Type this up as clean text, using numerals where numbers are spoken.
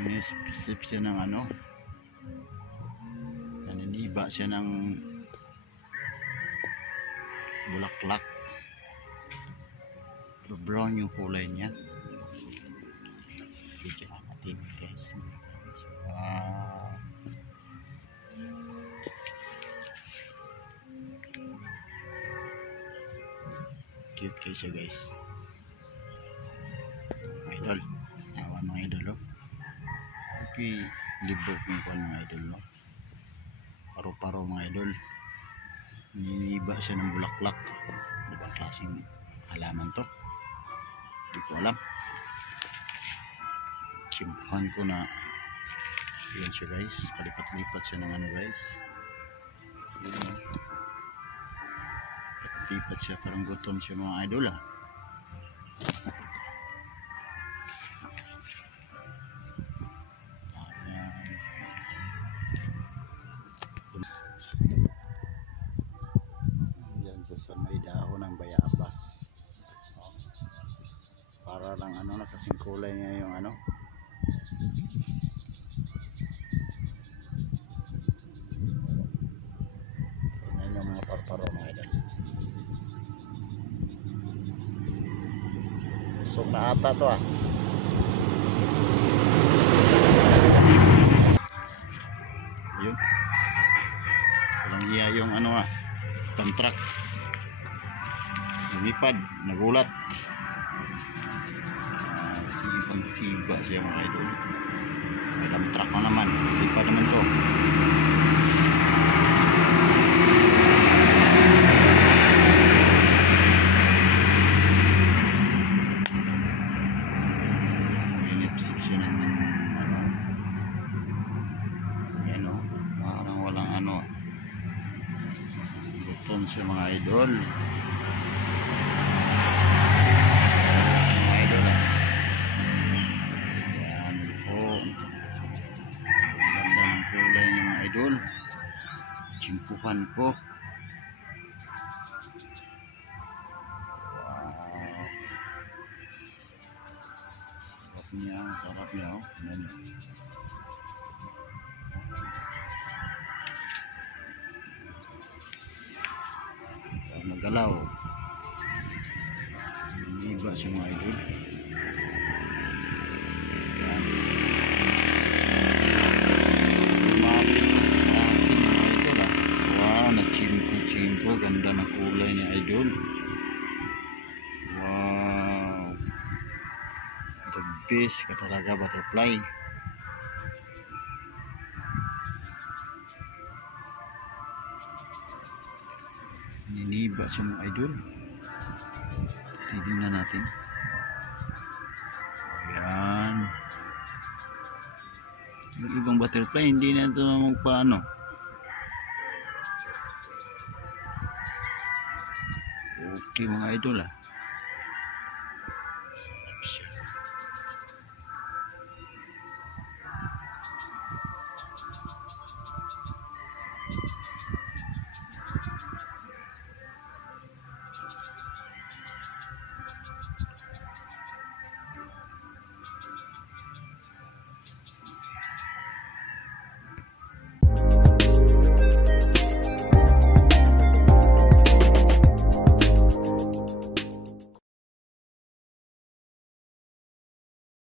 Nanisip siya ng ano, naniniba siya ng bulaklak. Brown yung kulay niya. Video natin guys. Wow. Cute kayo siya guys. Idol. Awan mga idol. Okay. Libo kung kuhan mga idol. Paro-paro mga idol. Niniba siya ng bulaklak. Ibang klaseng halaman to. Hindi ko alam. Simpuhan ko na yun siya guys. Palipat-lipat siya ng ano guys. Lipat siya, parang gutom siya mga idol ah. Yan siya sa may dahon ng bayabas. Para lang ano, kasing kulay niya yung ano. Tingnan yung mga parparo mga idol. Busog na ata to ah. Yun. Walang iya yung ano ah. Contract. Lumipad. Nagulat. Sibang-siba siya mga idol. May contract na naman. Lumipad naman to. Gutom siya mga idol. Mga idol ah. Yan po. Ganda ng kulay niya mga idol. Simpuhan ko. Wow. Sarap niya. Sarap niya oh. Magalaw. Iba siya mga idol. Lumapit kasi sa akin mga idol ah. Wow, nagchimpo-chimpo. Ganda na kulay niya idol. Wow. The best ka talaga butterfly. Niniba siya mga idol. Titignan natin. Ayan. Yung ibang butterfly hindi na ito magpaano. Okay mga idol ah.